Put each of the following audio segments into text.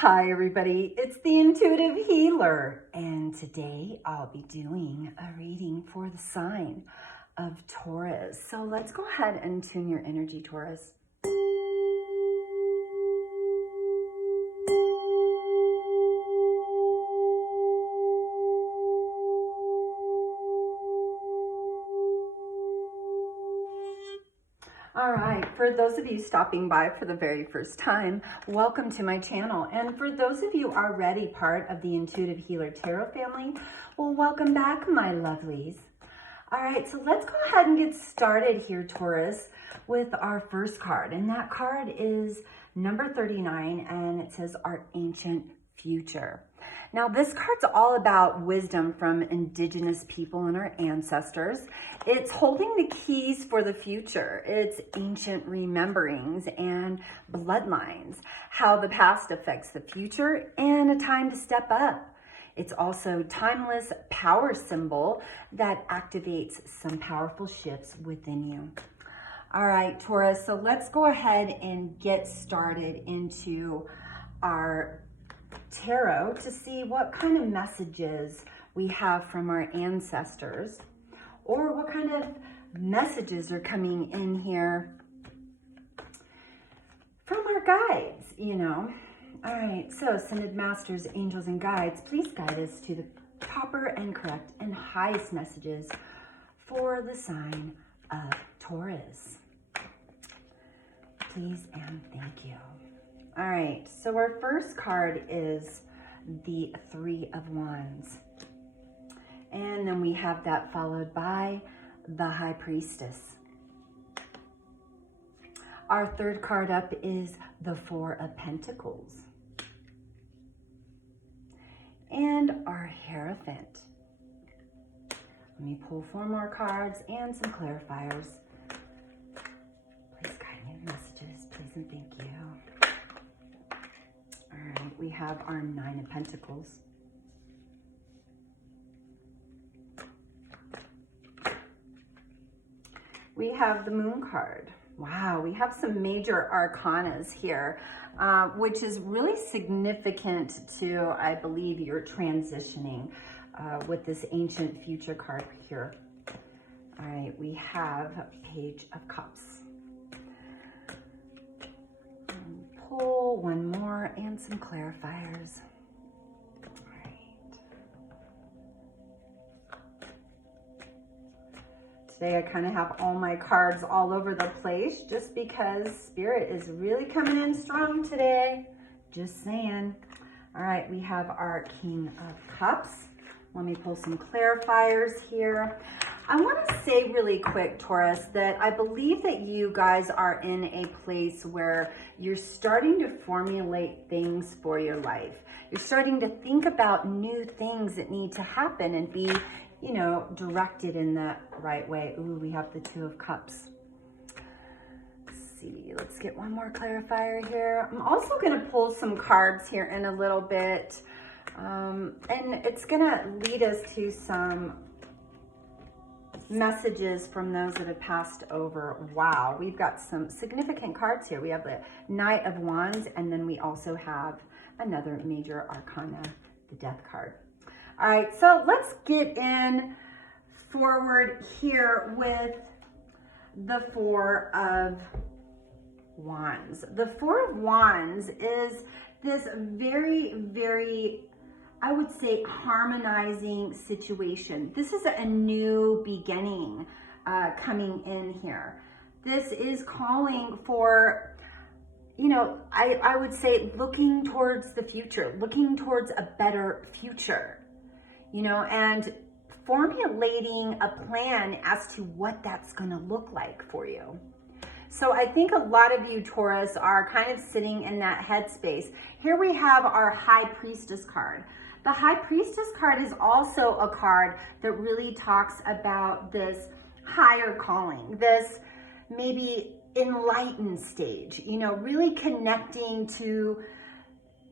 Hi everybody, it's the Intuitive Healer, and today I'll be doing a reading for the sign of Taurus. So let's go ahead and tune your energy, Taurus. All right, for those of you stopping by for the very first time, welcome to my channel. And for those of you already part of the Intuitive Healer Tarot family, well, welcome back, my lovelies. All right, so let's go ahead and get started here, Taurus, with our first card. And that card is number 39, and it says Our Ancient Future. Now, this card's all about wisdom from indigenous people and our ancestors. It's holding the keys for the future. It's ancient rememberings and bloodlines, how the past affects the future, and a time to step up. It's also timeless power symbol that activates some powerful shifts within you. All right, Taurus, so let's go ahead and get started into our tarot to see what kind of messages we have from our ancestors, or what kind of messages are coming in here from our guides, you know. All right, so ascended masters, angels, and guides, please guide us to the proper and correct and highest messages for the sign of Taurus. Please and thank you. All right, so our first card is the Three of Wands. And then we have that followed by the High Priestess. Our third card up is the Four of Pentacles. And our Hierophant. Let me pull 4 more cards and some clarifiers. Please guide me with messages, please and thank you. All right, we have our Nine of Pentacles. We have the Moon card. Wow, we have some major arcanas here, which is really significant to, I believe, your transitioning with this Ancient Future card here. All right, we have Page of Cups. Pull one more and some clarifiers. All right. Today I kind of have all my cards all over the place just because Spirit is really coming in strong today. Just saying. All right, we have our King of Cups. Let me pull some clarifiers here. I want to say really quick, Taurus, that I believe that you guys are in a place where you're starting to formulate things for your life. You're starting to think about new things that need to happen and be, you know, directed in the right way. Ooh, we have the Two of Cups. Let's see, let's get one more clarifier here. I'm also going to pull some cards here in a little bit, and it's going to lead us to some messages from those that have passed over. Wow, we've got some significant cards here. We have the Knight of Wands, and then we also have another major arcana, the Death card. All right, so let's get in forward here with the Four of Wands. The Four of Wands is this very, very, I would say, harmonizing situation. This is a new beginning coming in here. This is calling for, you know, I would say looking towards the future, looking towards a better future, you know, and formulating a plan as to what that's going to look like for you. So I think a lot of you, Taurus, are kind of sitting in that headspace. Here we have our High Priestess card. The High Priestess card is also a card that really talks about this higher calling, this maybe enlightened stage, you know, really connecting to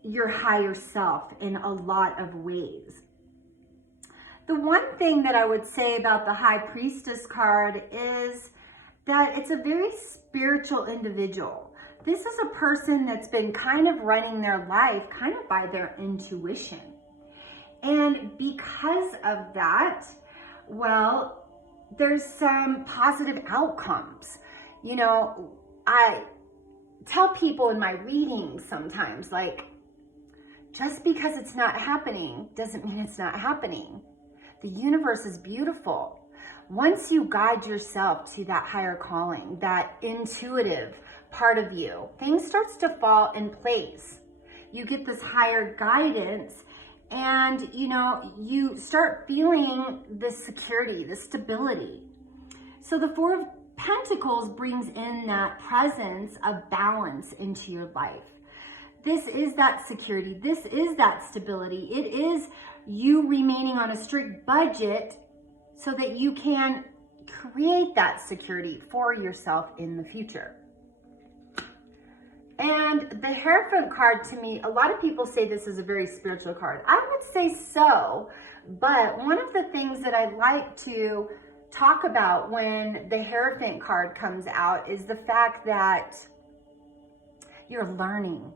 your higher self in a lot of ways. The one thing that I would say about the High Priestess card is that it's a very spiritual individual. this is a person that's been kind of running their life kind of by their intuition. And because of that, well, there's some positive outcomes. You know, I tell people in my readings sometimes, like, just because it's not happening doesn't mean it's not happening. The universe is beautiful. Once you guide yourself to that higher calling, that intuitive part of you, things starts to fall in place. You get this higher guidance, and you know, you start feeling the security, the stability. So the Four of Pentacles brings in that presence of balance into your life. This is that security. This is that stability. It is you remaining on a strict budget so that you can create that security for yourself in the future. And the Hierophant card, to me, a lot of people say this is a very spiritual card. I would say so, but one of the things that I like to talk about when the Hierophant card comes out is the fact that you're learning.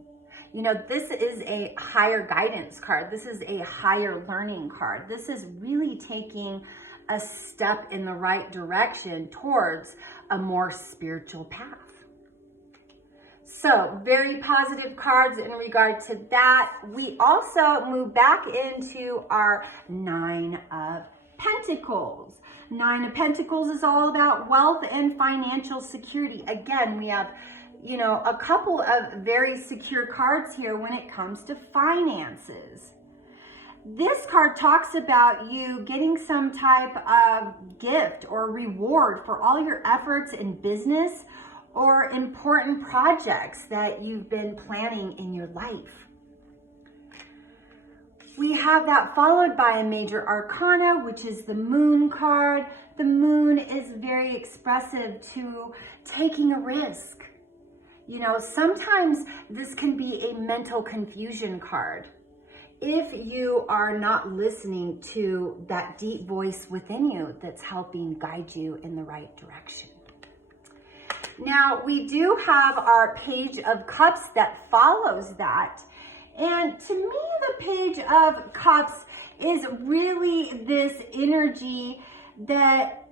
You know, this is a higher guidance card. This is a higher learning card. This is really taking a step in the right direction towards a more spiritual path. So very positive cards in regard to that. We also move back into our Nine of Pentacles. Nine of Pentacles is all about wealth and financial security. Again, we have, you know, a couple of very secure cards here when it comes to finances. This card talks about you getting some type of gift or reward for all your efforts in business or important projects that you've been planning in your life. We have that followed by a major arcana, which is the Moon card. The Moon is very expressive to taking a risk. You know, sometimes this can be a mental confusion card if you are not listening to that deep voice within you that's helping guide you in the right direction. Now, we do have our Page of Cups that follows that. And to me, the Page of Cups is really this energy that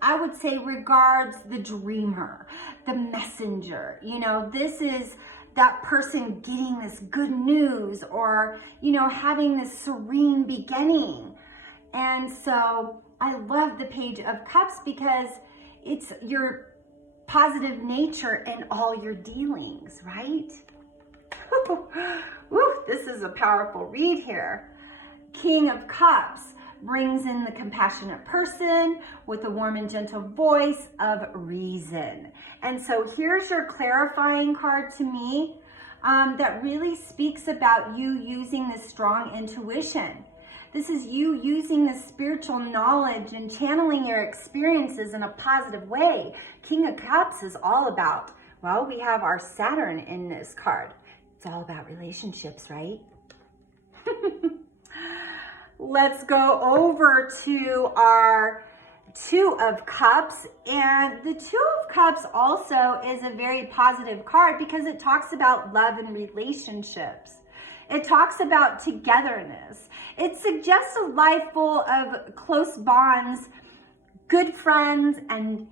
I would say regards the dreamer, the messenger. You know, this is that person getting this good news or, you know, having this serene beginning. And so I love the Page of Cups because it's your positive nature in all your dealings, right? Woo, this is a powerful read here. King of Cups brings in the compassionate person with a warm and gentle voice of reason. And so here's your clarifying card to me that really speaks about you using this strong intuition. This is you using the spiritual knowledge and channeling your experiences in a positive way. King of Cups is all about, well, we have our Saturn in this card. It's all about relationships, right? Let's go over to our Two of Cups. And the Two of Cups also is a very positive card because it talks about love and relationships. It talks about togetherness. It suggests a life full of close bonds, good friends, and,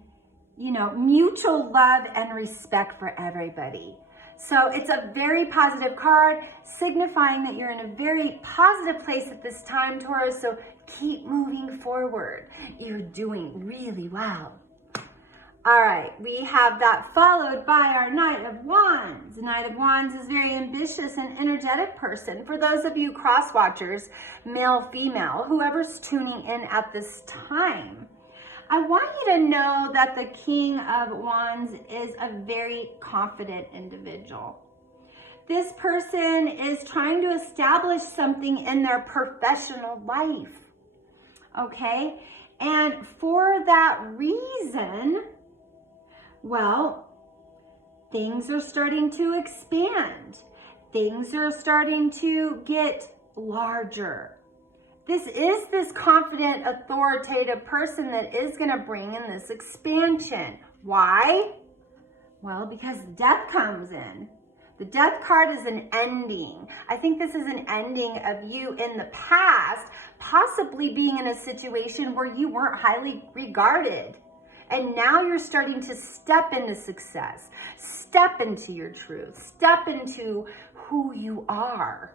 you know, mutual love and respect for everybody. So it's a very positive card, signifying that you're in a very positive place at this time, Taurus. So keep moving forward. You're doing really well. All right, we have that followed by our Knight of Wands. The Knight of Wands is a very ambitious and energetic person. For those of you cross watchers, male, female, whoever's tuning in at this time, I want you to know that the King of Wands is a very confident individual. This person is trying to establish something in their professional life, okay? And for that reason, well, things are starting to expand. Things are starting to get larger. This is this confident, authoritative person that is going to bring in this expansion. Why? Well, because death comes in. The death card is an ending. I think this is an ending of you in the past, possibly being in a situation where you weren't highly regarded. And now you're starting to step into success, step into your truth, step into who you are.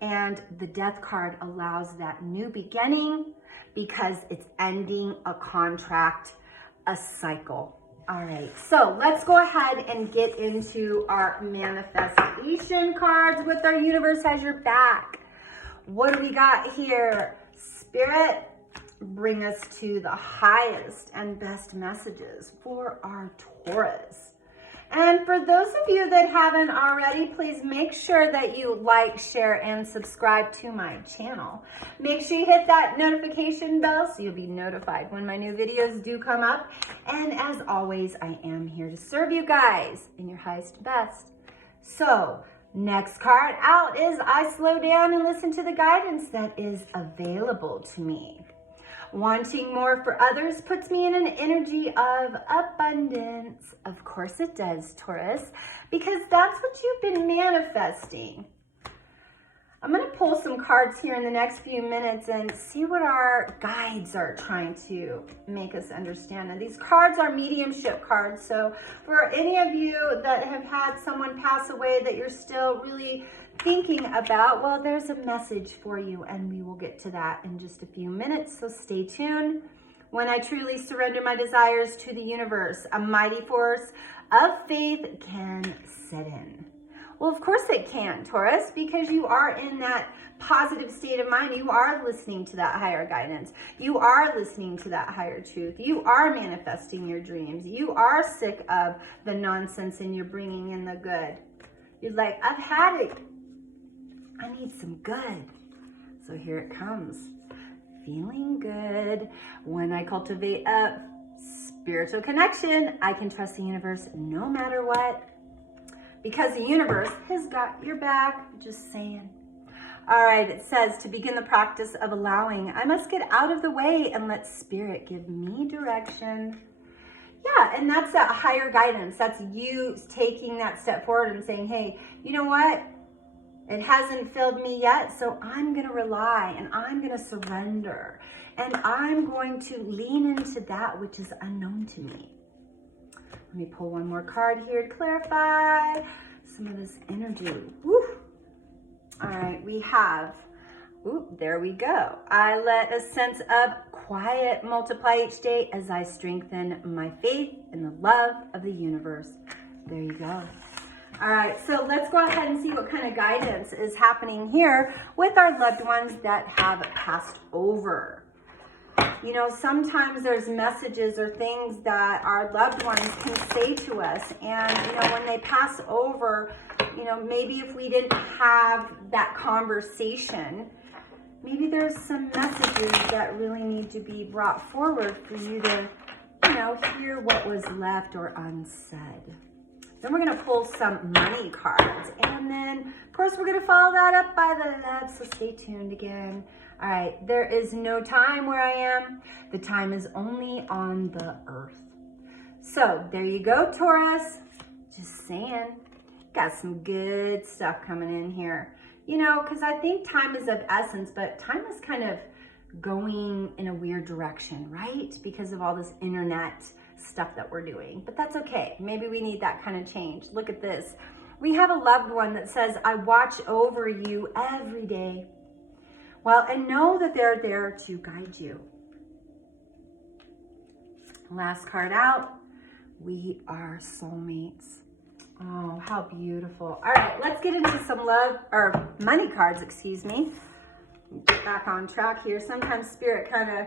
And the death card allows that new beginning because it's ending a contract, a cycle. All right, so let's go ahead and get into our manifestation cards with our universe has your back. What do we got here? Spirit, bring us to the highest and best messages for our Taurus. And for those of you that haven't already, please make sure that you like, share, and subscribe to my channel. Make sure you hit that notification bell so you'll be notified when my new videos do come up. And as always, I am here to serve you guys in your highest and best. So, next card out is I slow down and listen to the guidance that is available to me. Wanting more for others puts me in an energy of abundance. Of course it does, Taurus, because that's what you've been manifesting. I'm going to pull some cards here in the next few minutes and see what our guides are trying to make us understand. And these cards are mediumship cards. So for any of you that have had someone pass away that you're still really thinking about, well, there's a message for you, and we will get to that in just a few minutes, so stay tuned. When I truly surrender my desires to the universe, a mighty force of faith can set in. Well, of course it can, Taurus, because you are in that positive state of mind. You are listening to that higher guidance. You are listening to that higher truth. You are manifesting your dreams. You are sick of the nonsense and you're bringing in the good. You're like, I've had it. I need some good. So here it comes. Feeling good. When I cultivate a spiritual connection, I can trust the universe no matter what. Because the universe has got your back. Just saying. All right, it says to begin the practice of allowing, I must get out of the way and let spirit give me direction. Yeah, and that's that higher guidance. That's you taking that step forward and saying, hey, you know what? It hasn't filled me yet, so I'm going to rely and I'm going to surrender. And I'm going to lean into that which is unknown to me. Let me pull one more card here to clarify some of this energy. Woo. All right, we have, there we go. I let a sense of quiet multiply each day as I strengthen my faith in the love of the universe. There you go. All right, so let's go ahead and see what kind of guidance is happening here with our loved ones that have passed over. You know, sometimes there's messages or things that our loved ones can say to us. And, you know, when they pass over, you know, maybe if we didn't have that conversation, maybe there's some messages that really need to be brought forward for you to, you know, hear what was left or unsaid. Then we're going to pull some money cards. And then, of course, we're going to follow that up by the love. So stay tuned again. All right. There is no time where I am. The time is only on the earth. So there you go, Taurus. Just saying. Got some good stuff coming in here. You know, because I think time is of essence, but time is kind of going in a weird direction, right? Because of all this internet stuff that we're doing, but that's okay. Maybe we need that kind of change. Look at this. We have a loved one that says, I watch over you every day. Well, and know that they're there to guide you. Last card out. We are soulmates. Oh, how beautiful. All right, let's get into some love or money cards, excuse me. Get back on track here. Sometimes spirit kind of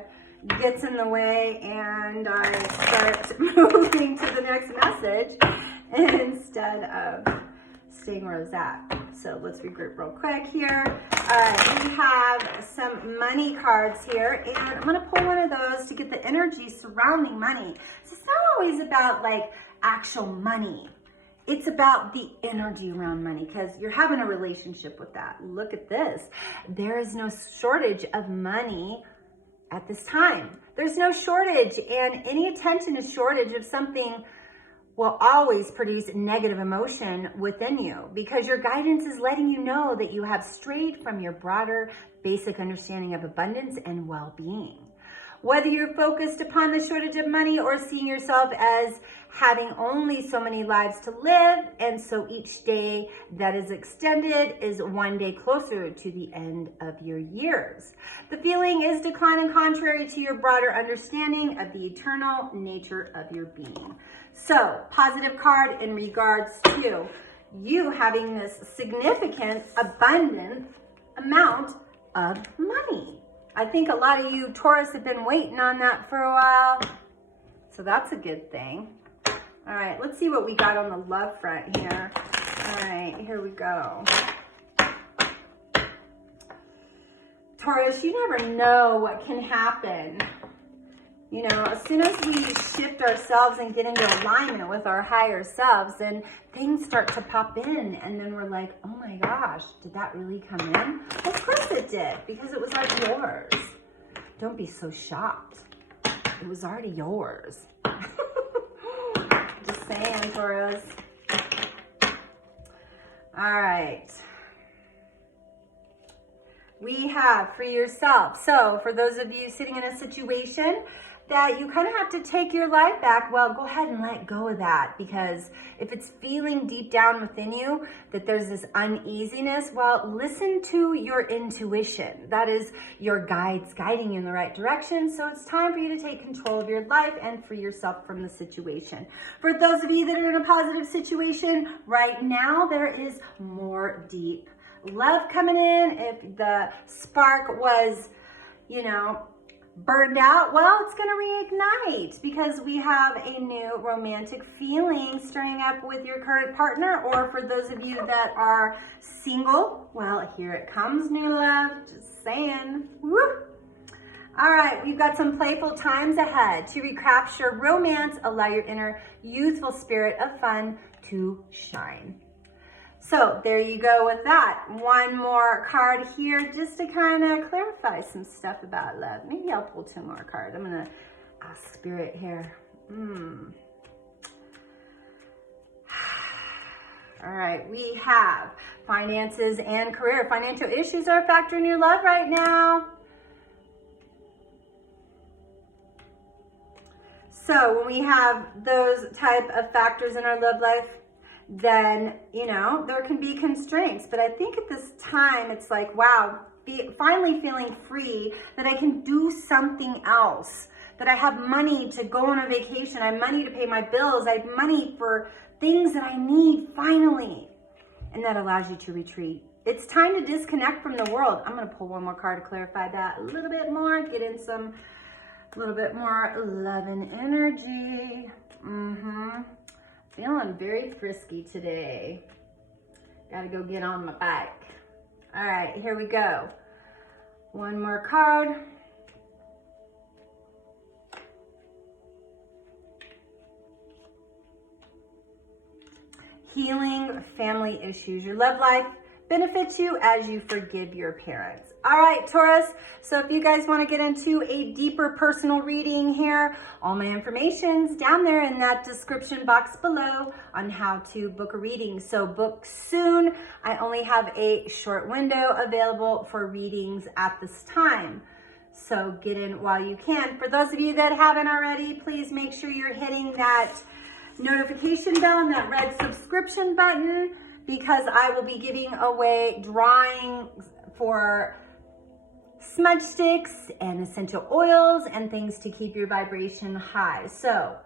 gets in the way and I start moving to the next message instead of staying where I was at. So let's regroup real quick here. All right, we have some money cards here, and I'm going to pull one of those to get the energy surrounding money. So it's not always about like actual money. It's about the energy around money because you're having a relationship with that. Look at this. There is no shortage of money at this time. There's no shortage, and any attention is shortage of something will always produce negative emotion within you, because your guidance is letting you know that you have strayed from your broader basic understanding of abundance and well-being. Whether you're focused upon the shortage of money or seeing yourself as having only so many lives to live, and so each day that is extended is one day closer to the end of your years. The feeling is decline and contrary to your broader understanding of the eternal nature of your being. So, positive card in regards to you having this significant, abundant amount of money. I think a lot of you Taurus have been waiting on that for a while. So that's a good thing. All right, let's see what we got on the love front here. All right, here we go. Taurus, you never know what can happen. You know, as soon as we shift ourselves and get into alignment with our higher selves, then things start to pop in, and then we're like, oh my gosh, did that really come in? Of course it did, because it was already yours. Don't be so shocked. It was already yours. Just saying, Taurus. All right. We have for yourself. So for those of you sitting in a situation that you kind of have to take your life back, well, go ahead and let go of that, because if it's feeling deep down within you that there's this uneasiness, well, listen to your intuition. That is your guides guiding you in the right direction. So it's time for you to take control of your life and free yourself from the situation. For those of you that are in a positive situation right now, there is more deep love coming in. If the spark was, you know, burned out, well, it's going to reignite, because we have a new romantic feeling stirring up with your current partner. Or for those of you that are single, well, here it comes, new love. Just saying. Woo! All right, we've got some playful times ahead. To recapture romance, allow your inner youthful spirit of fun to shine. So there you go with that. One more card here just to kind of clarify some stuff about love. Maybe I'll pull two more cards. I'm going to ask Spirit here. All right, we have finances and career. Financial issues are a factor in your love right now. So when we have those type of factors in our love life, then, you know, there can be constraints. But I think at this time, it's like, wow, finally feeling free, that I can do something else, that I have money to go on a vacation, I have money to pay my bills, I have money for things that I need finally. And that allows you to retreat. It's time to disconnect from the world. I'm going to pull one more card to clarify that a little bit more, get in some, a little bit more love and energy. Feeling very frisky today. Gotta go get on my bike. All right, here we go. One more card. Healing family issues. Your love life benefits you as you forgive your parents. All right, Taurus. So if you guys want to get into a deeper personal reading here, all my information's down there in that description box below on how to book a reading. So book soon. I only have a short window available for readings at this time. So get in while you can. For those of you that haven't already, please make sure you're hitting that notification bell and that red subscription button, because I will be giving away drawings for smudge sticks and essential oils and things to keep your vibration high. So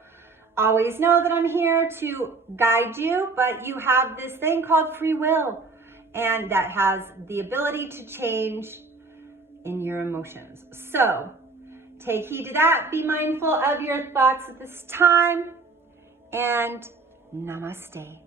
always know that I'm here to guide you, but you have this thing called free will, and that has the ability to change in your emotions. So take heed to that. Be mindful of your thoughts at this time, and namaste.